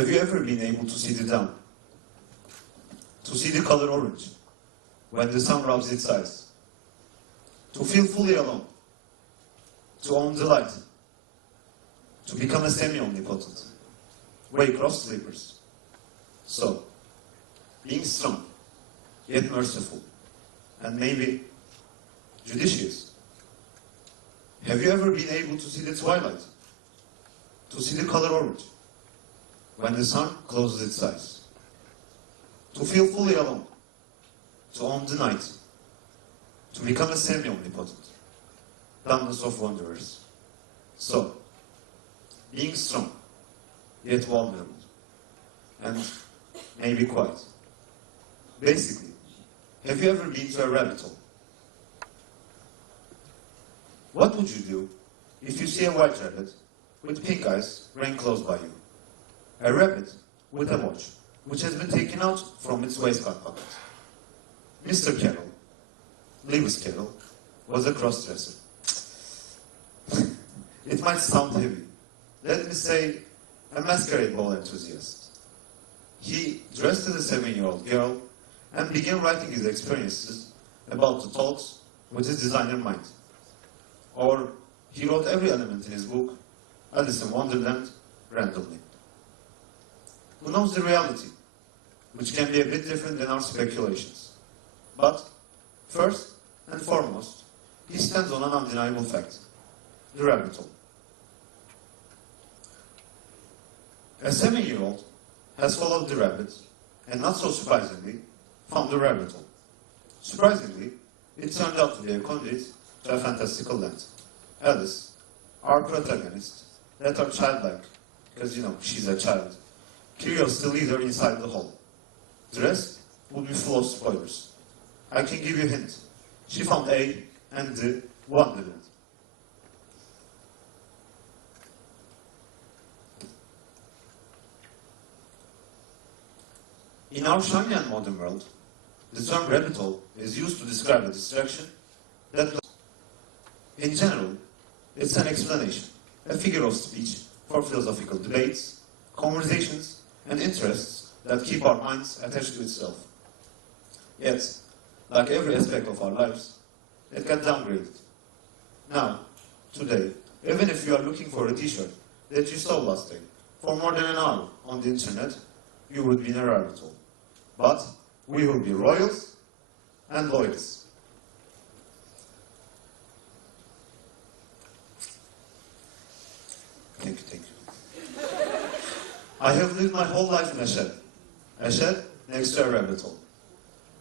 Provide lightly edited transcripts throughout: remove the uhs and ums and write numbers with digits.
Have you ever been able to see the dawn? To see the color orange when the sun rubs its eyes? To feel fully alone? To own the light? To become a semi-omnipotent? Waycross sleepers. So, being strong, yet merciful, and maybe judicious. Have you ever been able to see the twilight? To see the color orange when the sun closes its eyes? To feel fully alone? To own the night? To become a semi-omnipotent? Boundless of wanderers. So, being strong, yet vulnerable, and maybe quiet. Basically, have you ever been to a rabbit hole? What would you do if you see a white rabbit with pink eyes running close by you? A rabbit with a watch, which has been taken out from its waistcoat pocket. Mr. Carroll, Lewis Carroll, was a cross-dresser. It might sound heavy. Let me say, a masquerade ball enthusiast. He dressed as a 7-year-old girl and began writing his experiences about the thoughts with his designer mind. Or he wrote every element in his book, Alice in Wonderland, randomly. Who knows the reality, which can be a bit different than our speculations. But, first and foremost, he stands on an undeniable fact, the rabbit hole. A 7-year-old has followed the rabbit, and not so surprisingly, found the rabbit hole. Surprisingly, it turned out to be a conduit to a fantastical land. Alice, our protagonist, let her childlike, because you know, she's a child, curiosity lead her inside the hole. The rest will be full of spoilers. I can give you a hint. She found A and the Wonderland. In our shiny and modern world, the term rabbit hole is used to describe a distraction that, in general, it's an explanation, a figure of speech for philosophical debates, conversations, and interests that keep our minds attached to itself. Yet, like every aspect of our lives, it got downgraded. Now, today, even if you are looking for a t-shirt that you saw last day for more than an hour on the internet, you would be in a rabbit hole. But we will be royals and loyals. Thank you. I have lived my whole life in a shed next to a rabbit hole.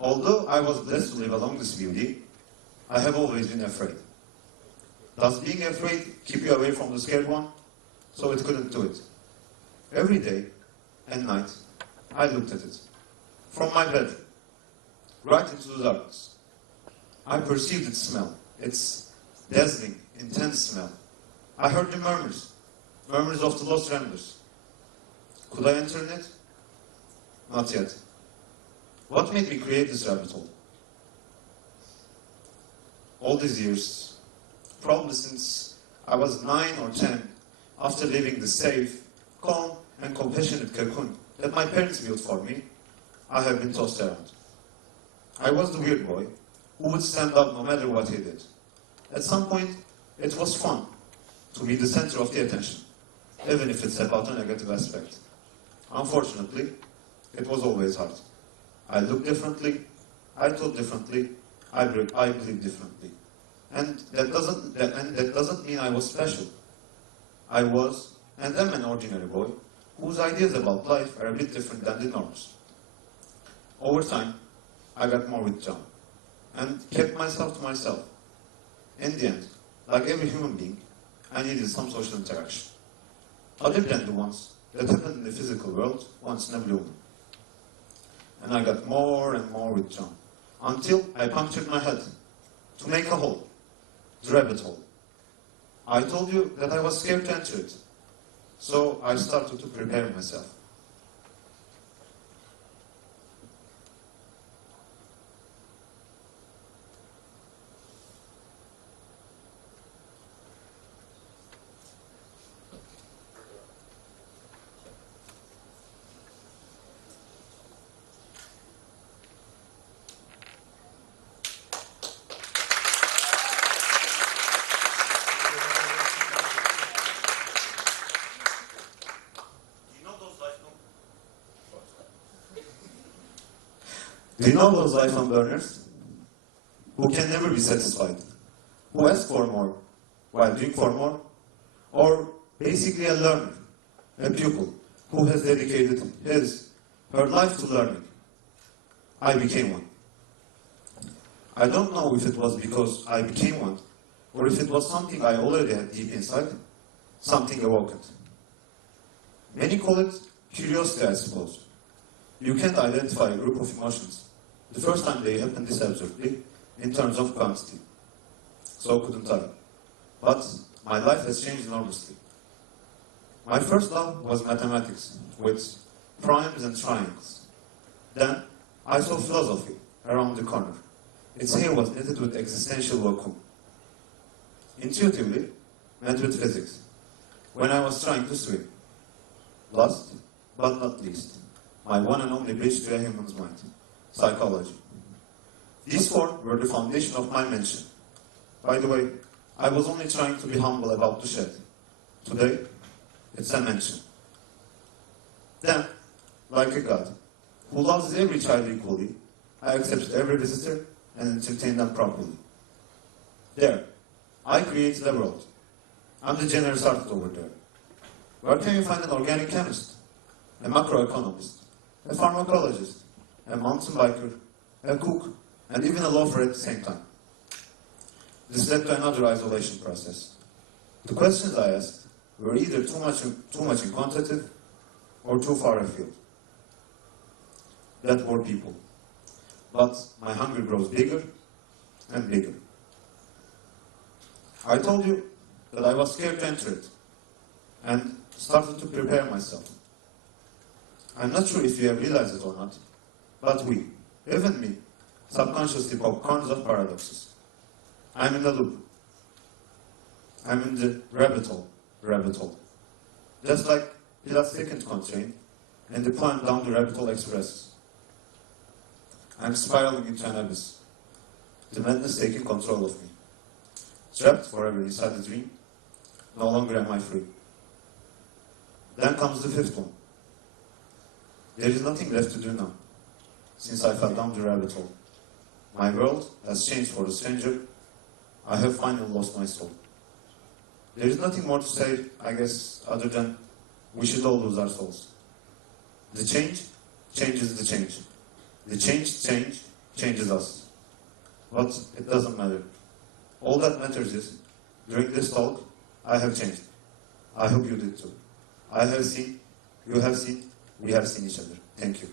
Although I was blessed to live along this beauty, I have always been afraid. Does being afraid keep you away from the scared one? So it couldn't do it. Every day and night, I looked at it. From my bedroom, right into the darkness. I perceived its smell, its dazzling, intense smell. I heard the murmurs of the lost ramblers. Could I enter in it? Not yet. What made me create this rabbit hole? All these years, probably since I was 9 or 10, after leaving the safe, calm, and compassionate cocoon that my parents built for me, I have been tossed around. I was the weird boy who would stand out no matter what he did. At some point, it was fun to be the center of the attention, even if it's about a negative aspect. Unfortunately, it was always hard. I looked differently, I thought differently, I believed differently. And that doesn't mean I was special. I was, and am an ordinary boy, whose ideas about life are a bit different than the norms. Over time, I got more withdrawn, and kept myself to myself. In the end, like every human being, I needed some social interaction, other than the ones that happened in the physical world once in a blue moon. And I got more and more withdrawn, until I punctured my head to make a hole, the rabbit hole. I told you that I was scared to enter it, so I started to prepare myself. Do you know those iPhone burners who can never be satisfied, who ask for more while doing for more, or basically a learner, a pupil who has dedicated her life to learning? I became one. I don't know if it was because I became one, or if it was something I already had deep inside, something awoken. Many call it curiosity, I suppose. You can't identify a group of emotions the first time they happen this absurdly in terms of quantity. So couldn't I. But my life has changed enormously. My first love was mathematics, with primes and triangles. Then I saw philosophy around the corner. Its hair was knitted with existential vacuum. Intuitively, met with physics, when I was trying to swim. Last, but not least, my one and only bridge to a human's mind, psychology. These four were the foundation of my mention. By the way, I was only trying to be humble about the shed. Today, it's a mention. Then, like a God, who loves every child equally, I accepted every visitor and entertained them properly. There, I created a world. I'm the generous artist over there. Where can you find an organic chemist, a macroeconomist, a pharmacologist, a mountain biker, a cook, and even a loafer at the same time? This led to another isolation process. The questions I asked were either too much in quantitative or too far afield. That were people. But my hunger grows bigger and bigger. I told you that I was scared to enter it and started to prepare myself. I'm not sure if you have realized it or not, but we, even me, subconsciously pop corners of paradoxes. I'm in the loop. I'm in the rabbit hole. Just like Pilat's second constraint and the poem Down the Rabbit Hole expresses. I'm spiraling into an abyss, the madness taking control of me. Trapped forever inside the dream, no longer am I free. Then comes the fifth one. There is nothing left to do now, since I fell down the rabbit hole. My world has changed for the stranger. I have finally lost my soul. There is nothing more to say, I guess, other than we should all lose our souls. The change changes the change. The change changes us. But it doesn't matter. All that matters is, during this talk, I have changed. I hope you did too. I have seen, you have seen, we have seen each other. Thank you.